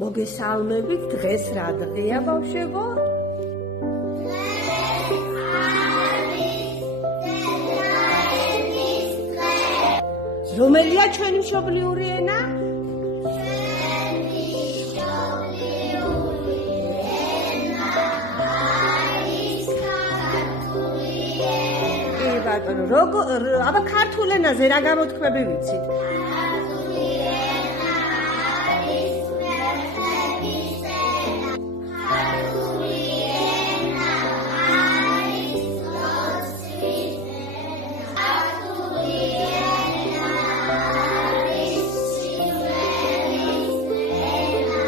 მოგესალმებით, დღეს რა დღეა ბავშვებო? რომელია ჩვენი მშობლიური ენა? ჩვენი მშობლიური ენა არის ქართული ენა. კი ბატონო, აბა ქართულ ენაზე რა გამოთქმები ვიცით? ქართული ენა არის მერხების ენა. ქართული ენა არის ლოცვის ენა. ქართული ენა არის სიმღერის ენა.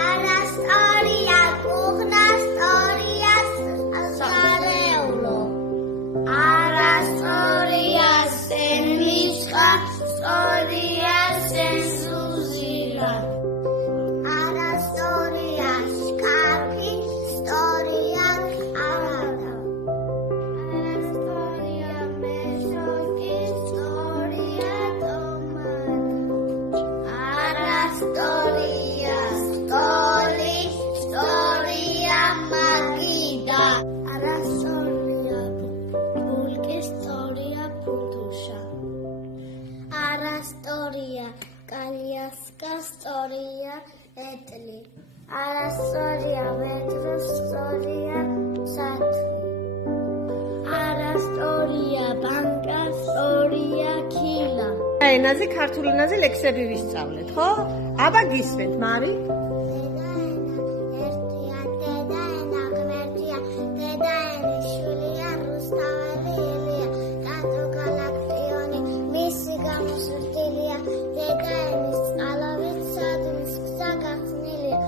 არასტორია კუღნა სწორია სარეულო. არასტორია სენმიწყა სწორია სენსუზირა. არასტორია შკაფი სწორია კალადა. არასტორია მეშოკი სწორია ტომატი. არასტორია სტოლი სწორია მაგიდა. არასტორია ბულკი სწორია ფუტუშა. არასტორია კალიასკა სწორია ეტლი. არასტორია მეტრო სწორია სათლი. არასტორია ბანკა სწორია ქილა. ენაზე ქართულ ენაზე ლექსები ვისწავლეთ, ხო? აბა გისმენთ, მარი? ერთია დედაენა ღმერთია. დედაენის შვილია რუსთაველი ელია. რატო გალაქტიონი მისი გამოსვლილია. დედაენის წყალობით სადმის გზა გახსნილია.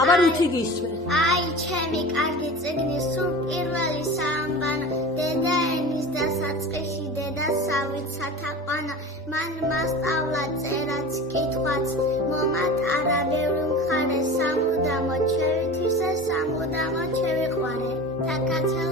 აბა რუთი გისმენთ? აი ჩემი კარგი წიგნი სულ პირველი საამბანო. დედაენის დასაწყისში დედასავით სათაყვანო. მან მასწავლა წერაც კითხვაც. მომატარა ბევრი მხარე სამუდამო. ჩემთვის სამუდამო ჩემი ყვარე. თაკაცელ